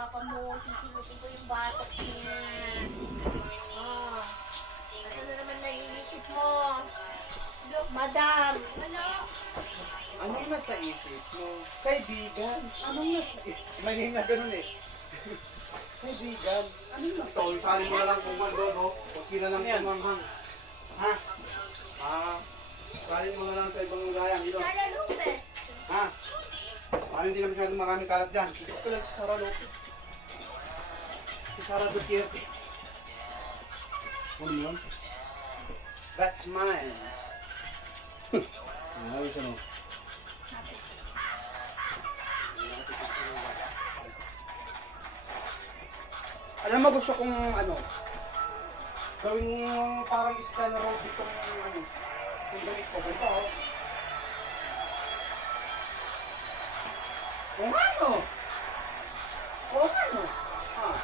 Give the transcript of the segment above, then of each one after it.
papa mo. Sisilutin ko yung batok niya. Oh. Ano na naman naiisip mo? Look, madam. Ano? Anong nasa isip mo? Kaibigan. Anong nasa isip? May na ganun eh. Kaibigan. Anong nasa Ito, isali mo na lang kung ano, no? Huwag ka na lang Yan. kumanghang. Ha? Isali mo na lang sa ibang ulayan dito. Sara Lopez. Ha? Paano hindi na masyadong maraming kalat dyan? Ito ko lang si Sara Lopez. Si Sara Duterte. Ano yun? That's mine. Ayos ano? Alam mo, gusto kong ano, gawing parang scanner road dito ng ano, kung ganito, ganito oh. Kung ano? Kung ano? Ah.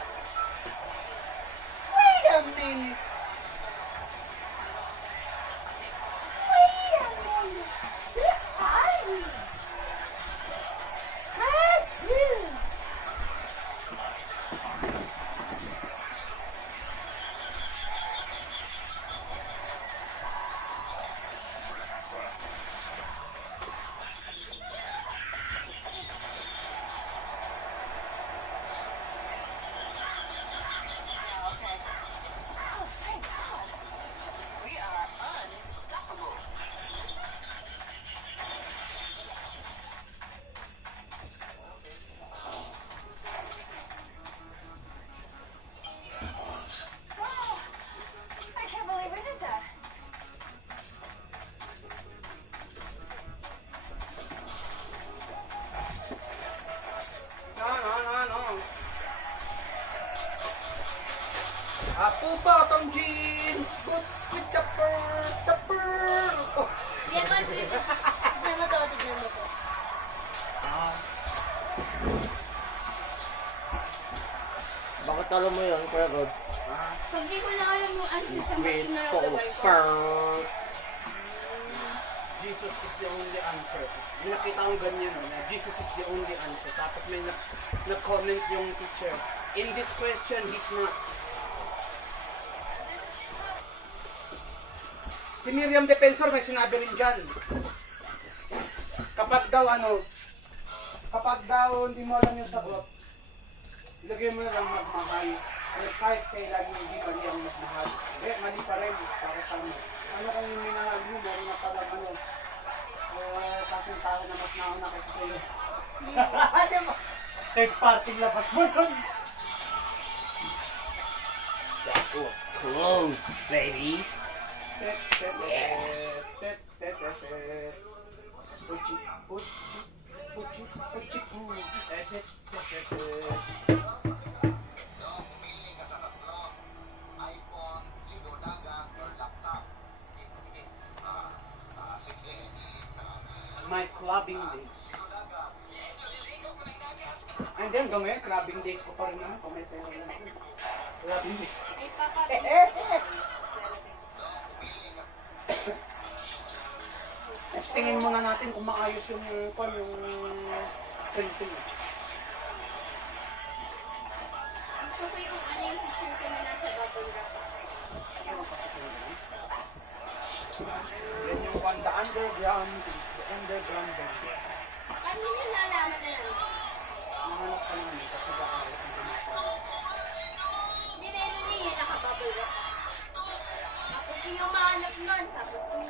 Wait a minute. Wait a minute. Where are you? That's you. I can't believe we did that. No. Apple bottom jeans, boots with the pearl. Oh. Yan ba? Tignan mo to, tignan mo to. Bakit alam mo yun, Kuya God? Pag di ko lang alam yung answer sa Wait, na to, Jesus is the only answer. May nakita akong ganyan na Jesus is the only answer. Tapos may nag-comment yung teacher. In this question, he's not. Si Miriam Defensor may sinabi rin dyan. Kapag daw hindi mo alam yung sagot, ilagay mo lang magmahal. Pero kahit kailan hindi pa niya magmahal. Mali pa rin. Para sa ano. Ano kung yung minahal mo, meron na palang kasing tao na mas nauna kaysa sa'yo. Diba? Third party labas mo nun. Close, baby. My clubbing days. And then, hanggang ngayon, clubbing days ko pa rin naman. Kung may pera lang ako. Clubbing days. Ay, papa. Tapos tingin muna natin kung maayos yung printing. Gusto ko yung ano yung picture ko na nasa bubble wrap. Yan yung the underground band. Paano nyo nalaman na yan? Nanganap ka naman kasi baka Hindi meron niya yun, naka-bubble wrap. Ako yung humahanap nun. Tapos kung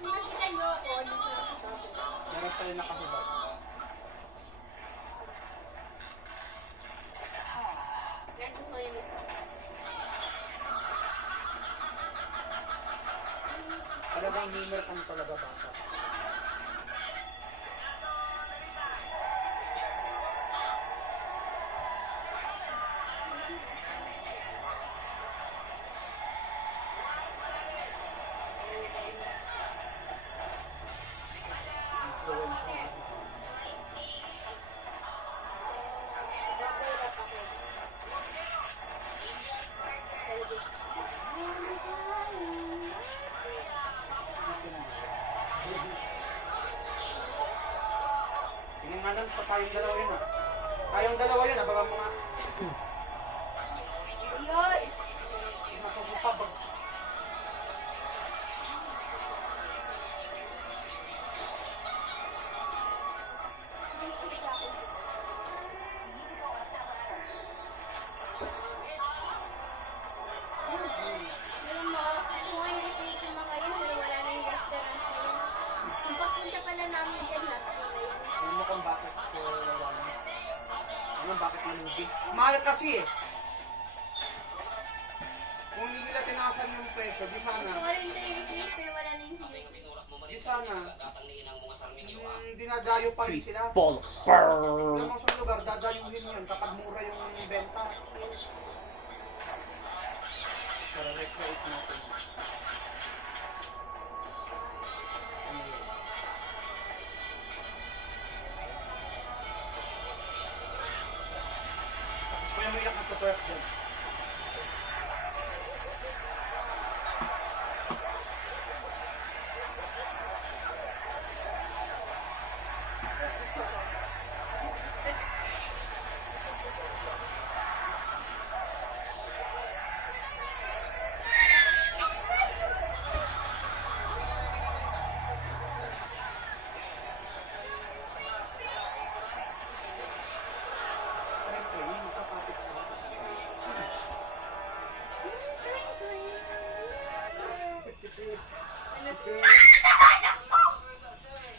nakita nyo ako, ano ko naka-bubble wrap. meron tayo nakahubad. Kaya gusto ko yun. Talagang humor kang talaga bata. Tingnan nga lang pa tayong dalawa yun ah. Tayong dalawa yun, abang mga Yun. Nakapapabag. Alam mo, gusto ko yung i-take yung mga yun, pero wala na yung restaurant na yun. Yung pagpunta pala namin dyan, last ko na yun. Alam mo kung bakit ko wala. Alam bakit malugi? Mahal kasi eh. Kung hindi nila tinasan yung presyo, di Gusto sana. ko rin tayo i-take, pero wala na yung seafood. Di sana. Dinadayo pa rin sila. Paul. Alam mo sa lugar, dadayuhin yan kapag mura yung benta. Para recreate natin. Ano yun? Tapos kaya mo iyak ng tutwerk dyan.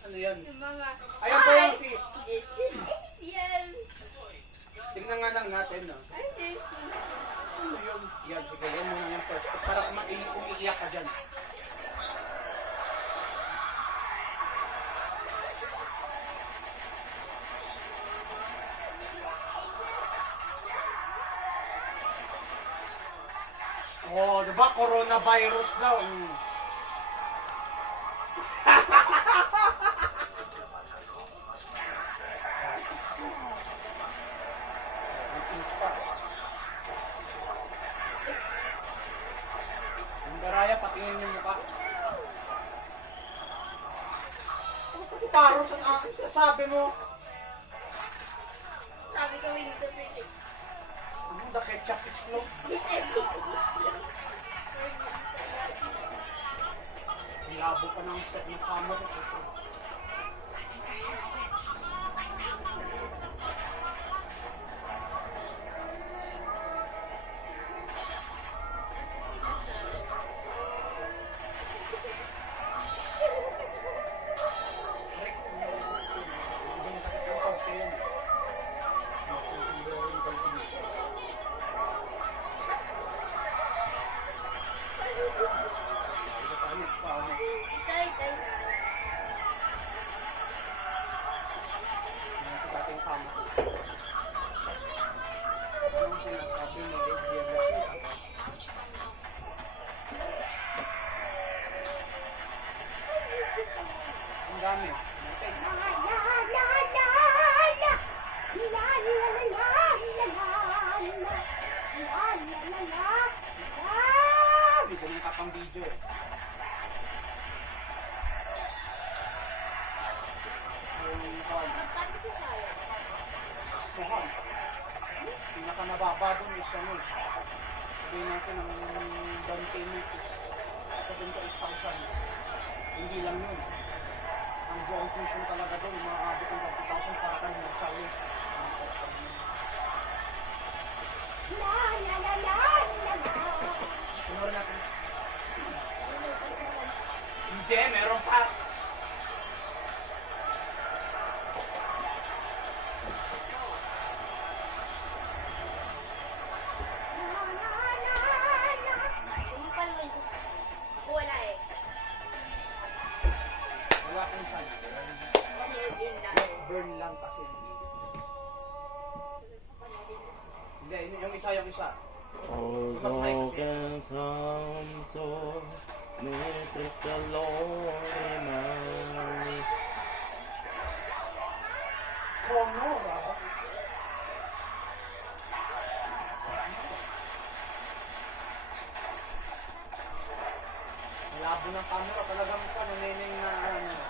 Ano yan? Yung mga... Ayan ba yung si... This is April. Tingnan nga lang natin, no? Ay, this is... Ano yun? Yan, sige, yan muna yung first. Para umiiyak ka dyan. Oh, diba? Coronavirus daw. Ang daraya, patingin yung mukha. Taro sa sabi mo. Sabi ko, we need to predict. Ano, the ketchup is flow. Labo pa ng set ng camera. Tay, tay. Ang dami. Hindi ko nang kapang video eh. Yung Magkano si Sarah? Tuhan. Pinakamababa doon is ano. Sabihin natin ang down payment is 78,000. Hindi lang yun. Ang buong tuition talaga doon, maaabot ng 30,000 para kang magsawi. Tunorin natin. Hindi, meron pa. Hindi pa naman ko. Wala eh. Wala kang san. Yun lang. Burn lang kasi. Hindi, yung isa. Ozoken samso metrikalorimani. Konora. Labo ng camera, talagang ito, naneneng na,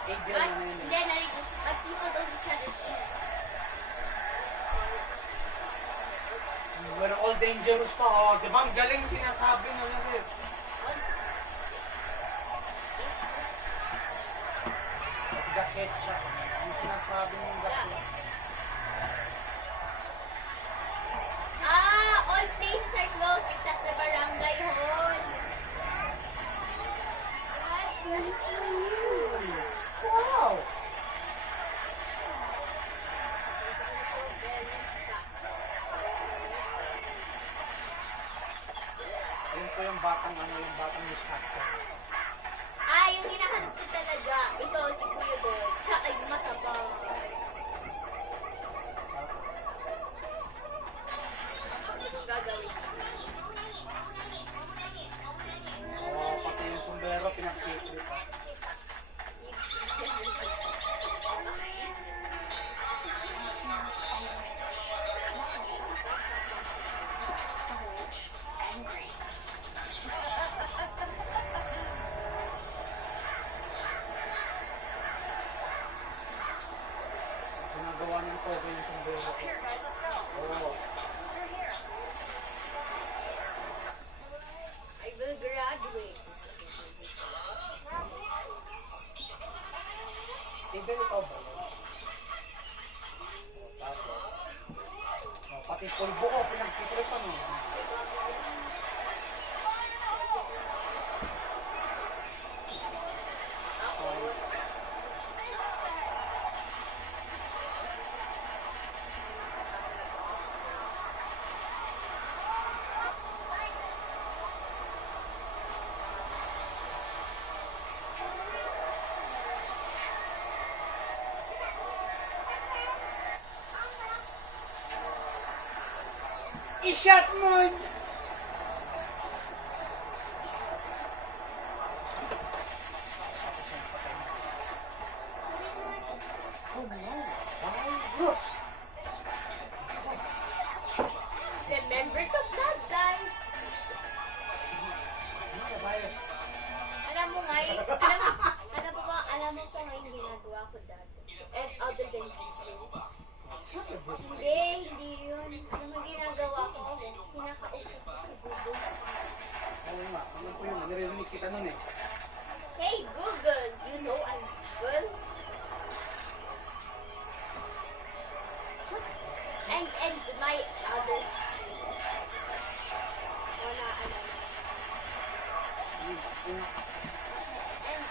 Adrian But, na neneng. hindi, narinig. But people don't chat it. dangerous pa. Oh, di ba? Ang galing sinasabi na lang eh. The ketchup. Ang sinasabi ng gato. All places are closed except the barangay hall. Wow! Ayun po yung batang yung batang newscaster. Yung hinahanap ko talaga. Ito, si Kuya Boy. Tsaka yung matabang. Ano yung gagawin? Oh, pati yung sombrero pinag-clip pa. Ginagawa ng togo yung sombrero ko. Oo. I will graduate. Even ikaw ba? Tapos, pati pulbo ko, pinagtitripan mo. Tapos, I-shot mo! Oh no! Virus! remember to vlog, guys. Virus. Alam mo nga, alam mo pa nga yung ginagawa ko dati. And other than teaching. Hindi yun. Ano mo ginagawa ko? Kinakausap ko si Google. Oo nga, ano po yun? Naririnig kita nun eh. Hey Google, you know I'm Google? And my other wala alam. And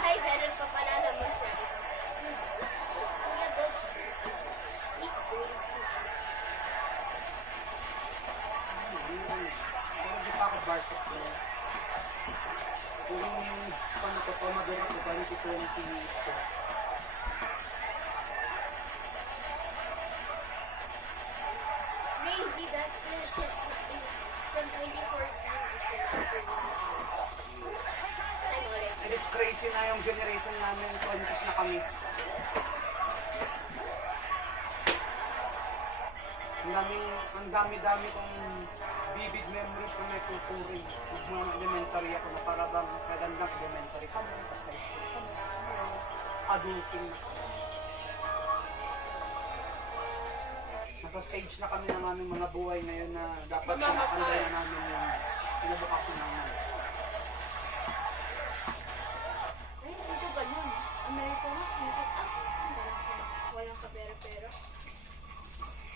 ay, meron pa pala naman siya. Kuya Dog, he's great. Pero di pa ako basketball. Kung paano ko pa madura ko 2020. Crazy that from 2014 I'm already. And it's crazy na yung generation namin, 20s na kami. Ang dami-dami kong vivid memories na may tuturing. Mga elementary ako na para bang kagandang elementary kami, tapos high school kami, adulting na kami. Nasa stage na kami ng aming mga buhay ngayon na dapat sinakanday na namin yung pinabukasyon namin. Ay, ito ba nun? Amerika na, walang kapera-pera.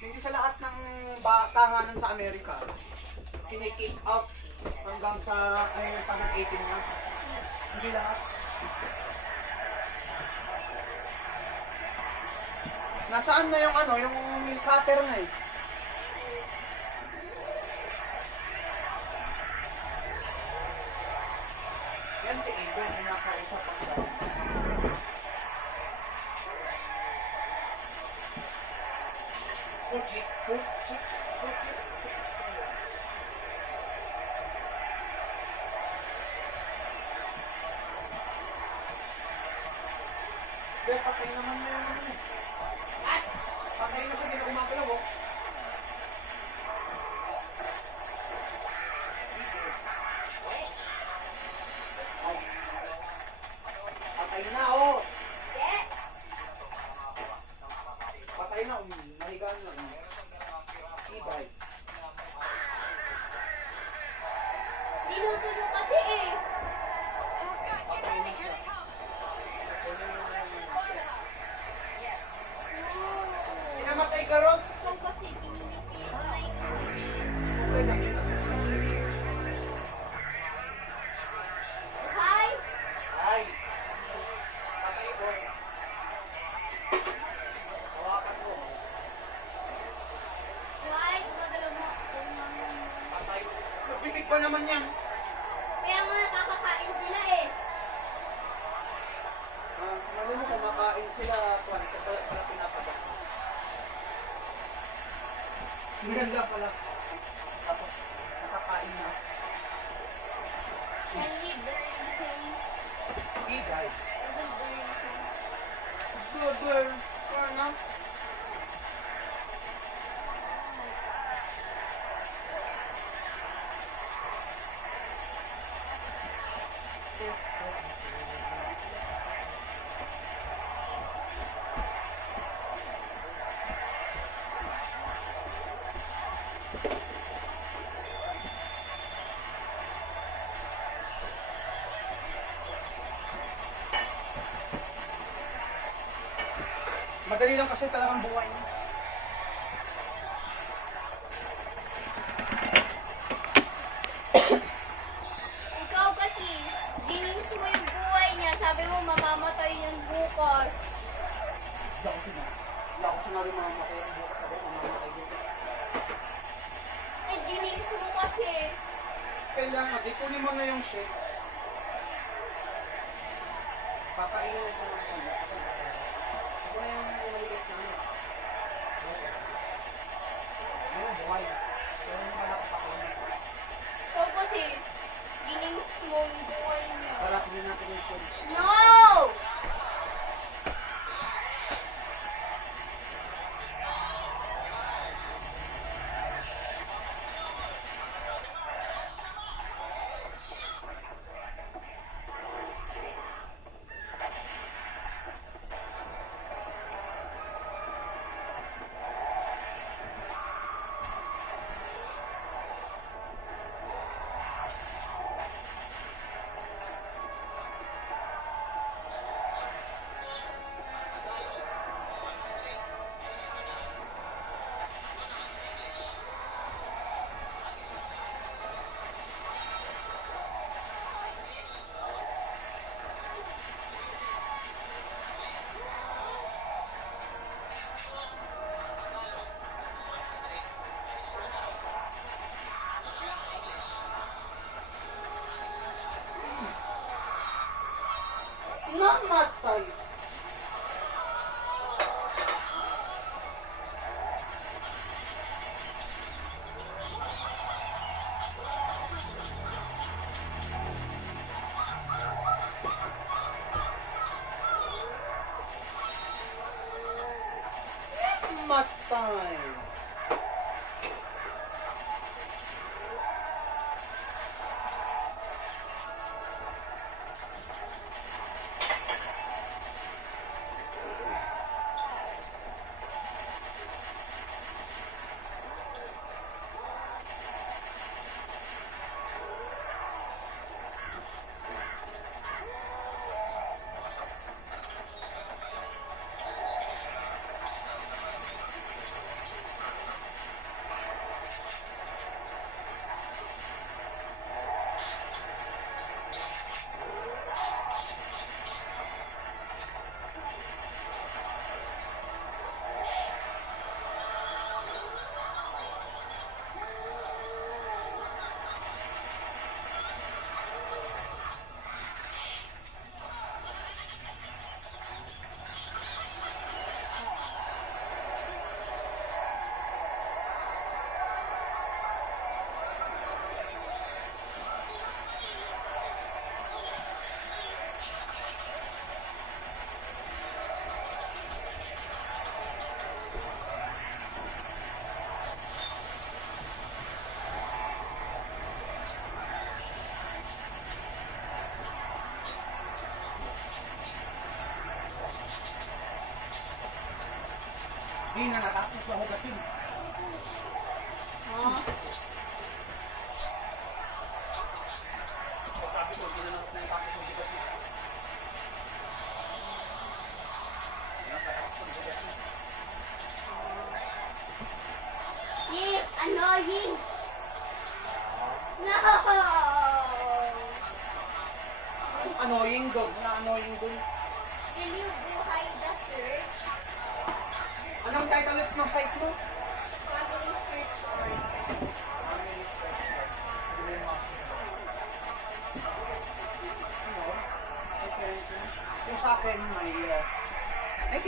Hindi sa lahat ng tahanan sa Amerika, kinikick out hanggang sa parang 18 na. Hindi lahat. Nasaan na yung yung cutter na eh. Yan si Eden, nakausap ang dahil. Puchi. Dahil patay naman na yung eh. Patay na siya, hindi na kumapalaw oh. Patay na oh. Patay na, nahigaan na. Ibay. Maliit pa naman yan. Kaya nga nakakakain sila eh. Ano mo kumakain sila, Kwan, sa pala pinapadak. Maganda pala. Tapos, nakakain na. Can we burn him? He died. I will burn him. Good. Ano? Madali lang kasi talagang buhay niya. Ikaw kasi, ginings mo yung buhay niya. Sabi mo mamamatay yung bukas. Hindi ako sinabi mamamatay ang bukas. Sabi ko mamamatay dito. Eh, ginings mo kasi. Kailangan, di kunin mo na yung shake. Pakainin ko ng kanya. Ako na yung maliit na ano. Ano, buhay. Pero yung malaki pa ko. Ikaw kasi, ginings mo yung buhay niya. Para kunin natin yung shake. No! Namatay! Matay! Di na natapos na hugasin. Huh? Sabi ko, di na natapos na hugasin. Natapos na hugasin. He's annoying! No! Annoying dog. Na-annoying dog. Will you buhay the search? Anong title ulit ng site mo? Family search or... Family Search.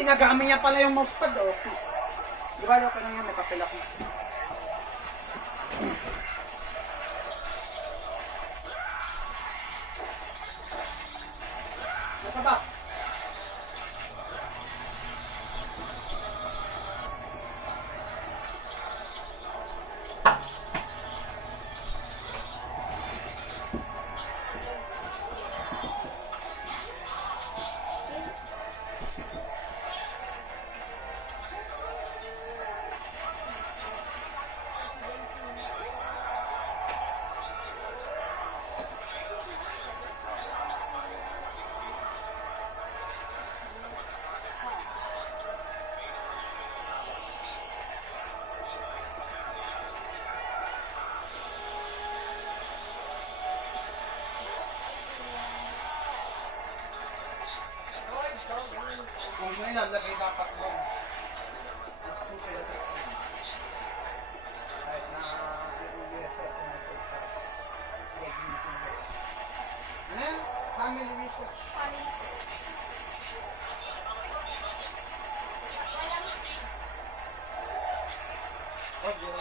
ginagamit niya pala yung mousepad, oh. Di ba, okay lang yan, may papel ako. Nasa ba? Kung mo ilalagay dapat mo. As kung kaya sa kahit na UFF na nagpagpas. Ano yan? Family research. Walang Okay.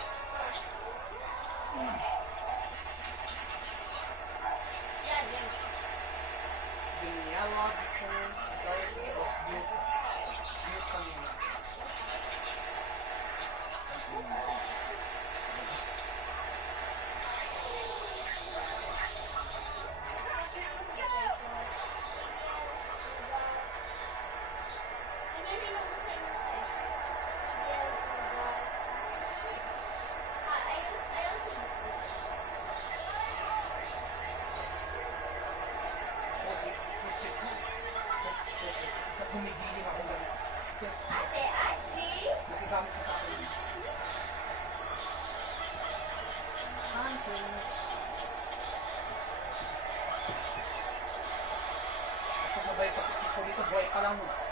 yan, yan. Genealogical Society of Newfoundland. Sa kumigiling ako lang. Ate Ashley? Nakigamit sa akin. Hunting. Ako sabay pa ko dito, buhay pa lang mo.